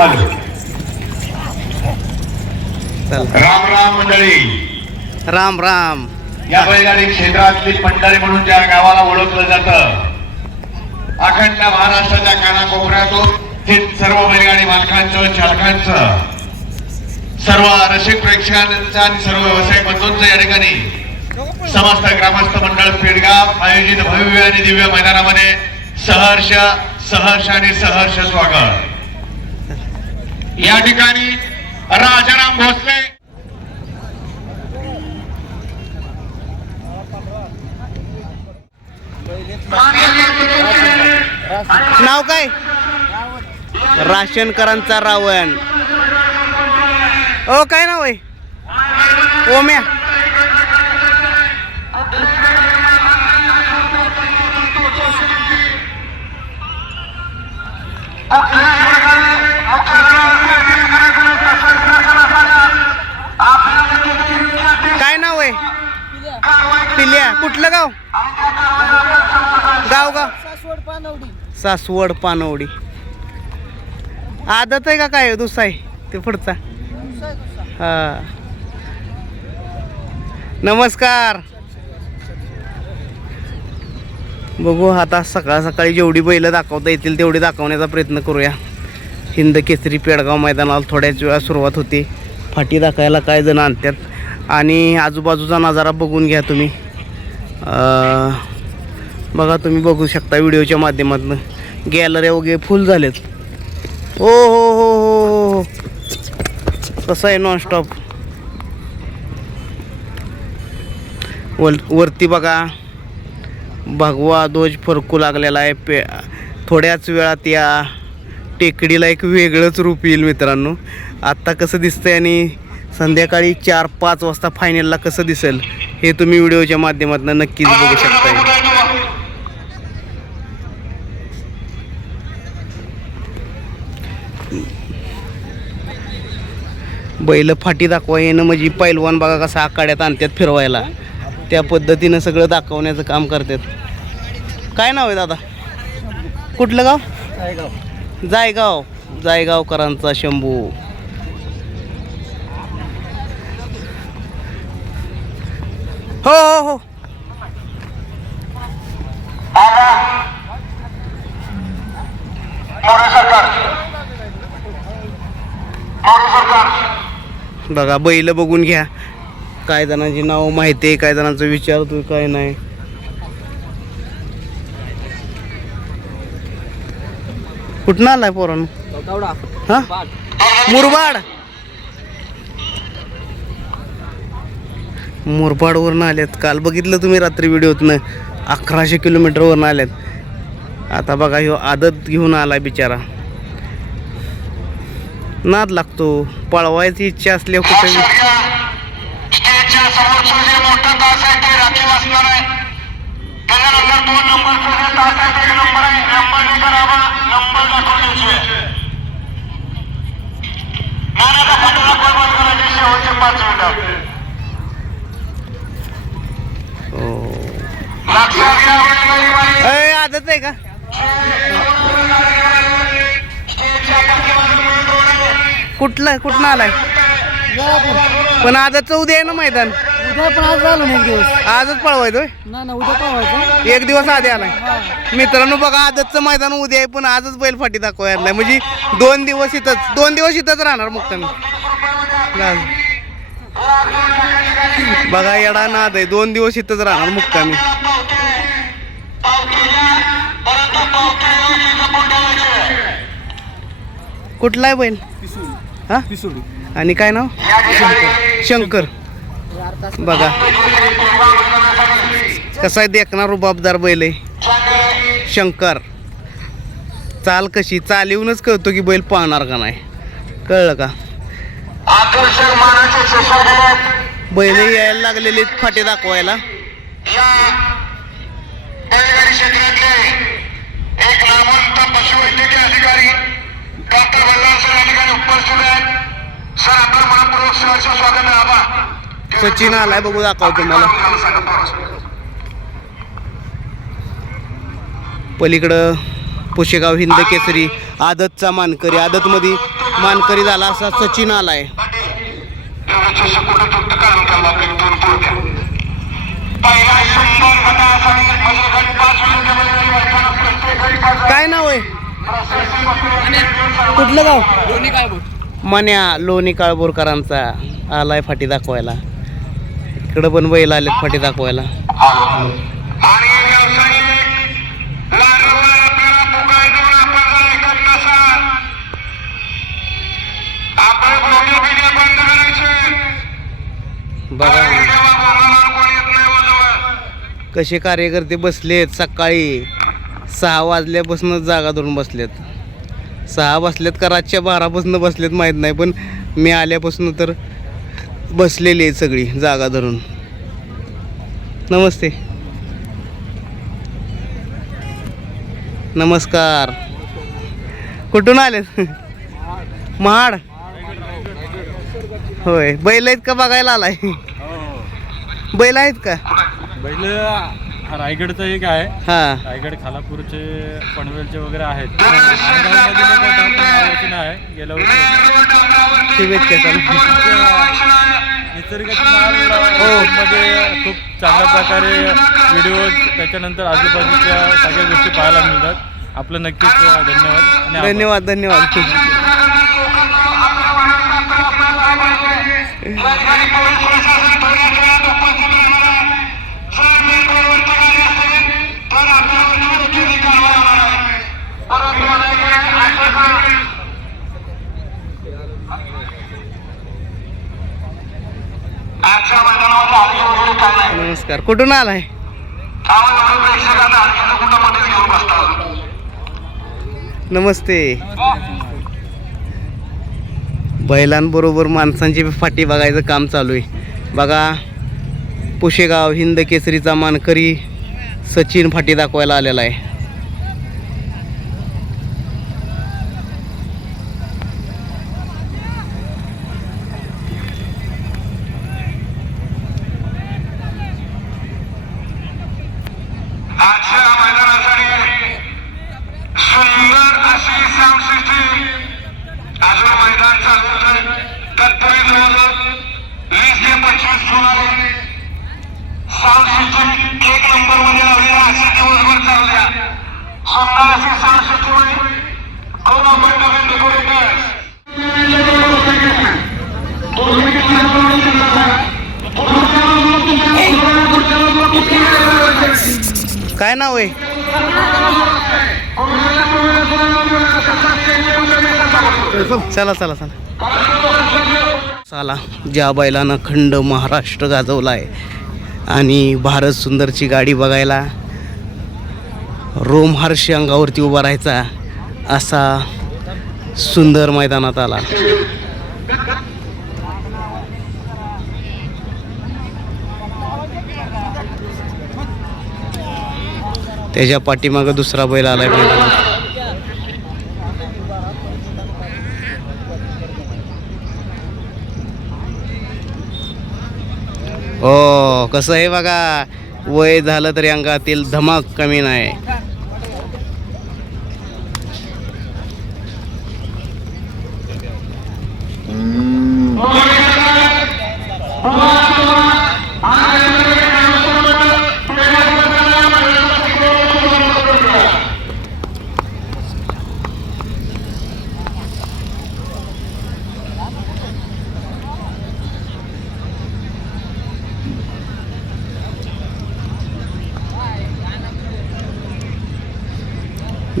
चालू. राम राम मंडळी, राम राम. या बैलगाडी क्षेत्रातली पंढरी म्हणून ज्या गावाला ओळखलं जातं, अखंड महाराष्ट्राच्या कानाकोपऱ्यातून हे सर्व बैलगाडी मालकांचं, चालकांचं, सर्व रसिक प्रेक्षकांचं आणि सर्व व्यावसायिक बंधूंचं या ठिकाणी समस्त ग्रामस्थ मंडळ पेडगाव आयोजित भव्य आणि दिव्य मैदानामध्ये सहर्ष आणि सहर्ष स्वागत. या ठिकाणी राजाराम भोसले नाव काय? राशनकरांचा रावण. ओ काय नाव आहे? ओम्या. काय नाव आहे? पिल्या. कुठलं गाव? गाव सासवड पानवडी. आदत आहे का काय? दुसरा आहे ते पुढचा. हा नमस्कार. बघू आता सकाळ सकाळी जेवढी बैलं दाखवता येतील तेवढी दाखवण्याचा प्रयत्न करूया. हिंद केसरी पेडगाव मैदानाला थोड्याच वेळा सुरुवात होते. फाटी दाखवायला काय जण आणतात आणि आजूबाजूचा नजारा बघून घ्या तुम्ही. बघा तुम्ही बघू शकता व्हिडिओच्या माध्यमातून. गॅलऱ्या वगैरे फुल झालेत. हो हो हो हो हो. कसं आहे नॉनस्टॉप. वरती बघा भगवा ध्वज फरकू लागलेला आहे. थोड्याच वेळात या टेकडीला एक वेगळंच रूप येईल मित्रांनो. आत्ता कसं दिसतंय आणि संध्याकाळी 4-5 वाजता फायनलला कसं दिसेल हे तुम्ही व्हिडिओच्या माध्यमातून नक्कीच बघू शकता. बैल फाटी दाखवा येणं म्हणजे पैलवान बघा कसा आखाड्यात आणतात फिरवायला, त्या पद्धतीनं सगळं दाखवण्याचं काम करतात. काय नाव आहे दादा? कुठलं गाव? जायगाव. जायगावकरांचा शंभू. हो हो हो. बघा बैल बघून घ्या. काय जणांची नाव माहिती आहे, काय जणांचं विचारतो काय नाही. कुठं आलाय पोरांनो? हा मुरबाडवरून आल्यात. काल बघितलं तुम्ही रात्री व्हिडिओतनं 1100 किलोमीटरवरून आल्यात. आता बघा ह्यो आदत घेऊन आलाय बिचारा. नाद लागतो. पळवायची इच्छा असल्या कुठे आदत आहे का? कुठनं आलाय? पण आजच उद्या आहे ना मैदान. उद्या पण आज झालं नाही. एक दिवस आजच पळवायचोय ना उद्या पळवायचं. एक दिवस आधी आलाय. मित्रांनो बघा आजचं मैदान उद्या आहे पण आजच बैल फाटी दाखवायला म्हणजे 2 दिवस इथंच राहणार मुक्कामी. बघा येडा नाद आहे. 2 दिवस इथंच राहणार मुक्कामी. कुठला आहे बैल? हा आणि काय नाव? शंकर. बघा कसा आहे देखणार रुबाबदार बैल आहे शंकर. चाल कशी चालीवूनच कळतो की बैल पाहणार का नाही. कळलं का? बैल यायला लागलेले फाटे दाखवायला. सचिन आलाय बघू दाखवतो मला. पलीकडं पुशेगाव हिंद केसरी आदतचा मानकरी. आदत मध्ये मानकरी झाला असा सचिन आलाय. काय नाव आहे? कुठलं गाव? मन्या लोणी काळभोरकरांचा आलाय फाटी दाखवायला. इकडं पण बैल आलेत फाटी दाखवायला. बघा कसे कार्यकर्ते बसलेत. सकाळी 6 वाजल्यापासून जागा धरून बसलेत. 6 बसलेत का रातच्या 12पासून बसलेत माहीत नाही, पण मी आल्यापासून तर बसलेली आहेत सगळी जागा धरून. नमस्ते. नमस्कार. कुठून आलेत? महाड. होय. बैल आहेत का बघायला आलाय? बैल आहेत का? बैल रायगडचं एक आहे. हा. रायगड खालापूरचे पनवेलचे वगैरे आहेत. आमदारमध्ये एक होता, पण यावर्षी नाही, गेल्या वर्षी होता. शुभेच्छा. निसर्गाची माल मध्ये खूप चांगल्या प्रकारे व्हिडिओ, त्याच्यानंतर आजूबाजूच्या सगळ्या गोष्टी पाहायला मिळतात. आपलं नक्कीच धन्यवाद. धन्यवाद. धन्यवाद. नमस्कार. कुठून आलाय? नमस्ते. बैलांबरोबर माणसांची फाटी बघायचं काम चालू आहे. बघा पुशेगाव हिंद केसरीचा मानकरी सचिन फाटी दाखवायला आलेला आहे. काय नाव आहे? चला चला चला चला. ज्या बैलानं खंड महाराष्ट्र गाजवला आहे आणि भारत सुंदरची गाडी बघायला रोमहर्षी अंगावरती उभा राहायचा असा सुंदर मैदानात आला. त्याच्या पाठीमागं दुसरा बैल आलाय मैदानात. हो कसं आहे बघा, वय झालं तरी अंगातील धमाक कमी नाही.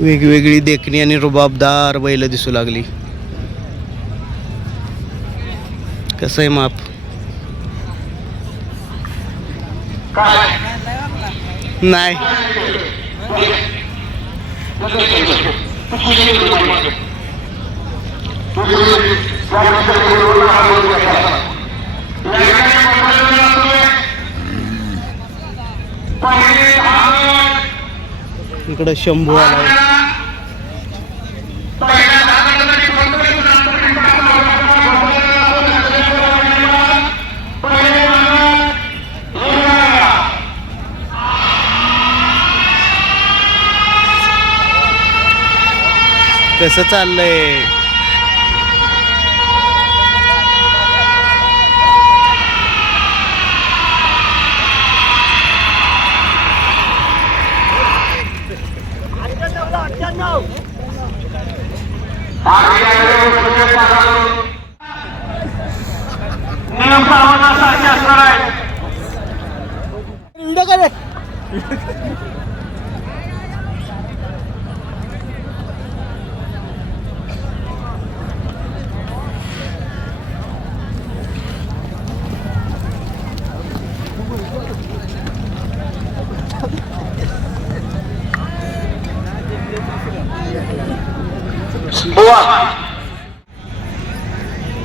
वेगवेगळी देखणी आणि रुबाबदार बैल दिसू लागली. कसं आहे माप? नाही इकडं शंभू आला. कसं चाललंय?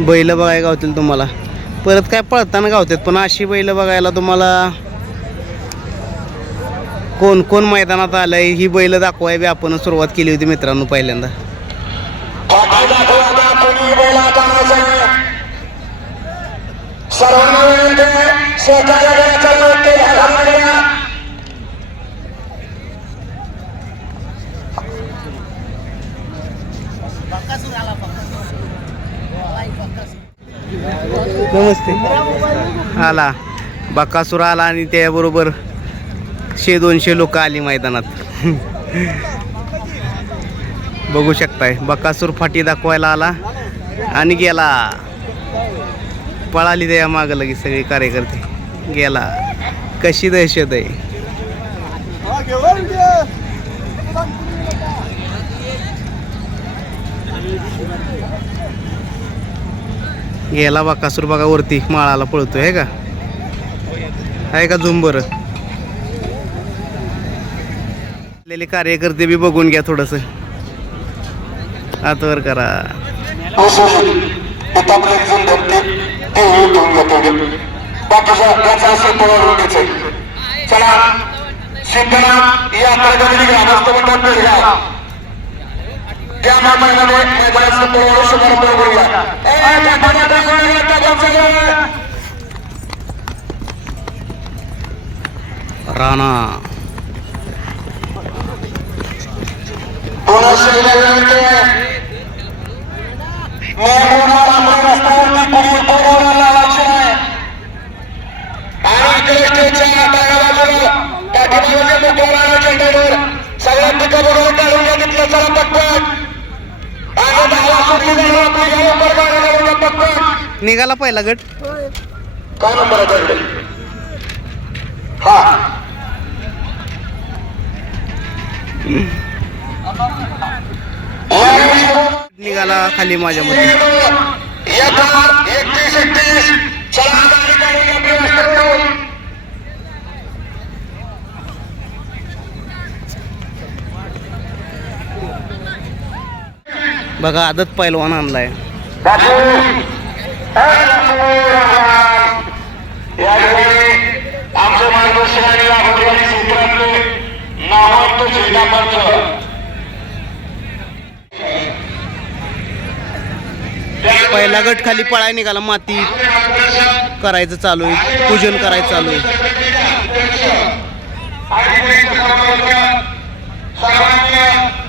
बैल बघायला गावतील तुम्हाला, परत काय पळताना गावतात, पण अशी बैल बघायला तुम्हाला कोण कोण मैदानात आलंय ही बैल दाखवाय बी आपण सुरुवात केली होती मित्रांनो पहिल्यांदा. नमस्ते. आला बकासूर आला आणि त्याबरोबर 100-200 लोक आली मैदानात. बघू शकताय बकासूर फाटी दाखवायला आला आणि गेला. पळाली त्या मागं लगेच सगळे कार्यकर्ते. गेला. कशी दहशत आहे. गेला बकासूर बघा वरती माळाला पळतोय आहे का, आहे का झुंबर. कार्यकर्ते बी बघून घ्या थोडस, हातवर करा. राणा निघाला पहिला गट. काय नंबर आहे? हा निघाला खाली माझ्या मते. बघा आदत पैलवान आणलाय. आमचे मार्गदर्शन आणि लाभोरी सूत्रातले नावात झेंडापत्र पहिला गट खाली पळाय निघाला. माती करायचं चालू आहे, पूजन करायचं चालू आहे. सर्वांनी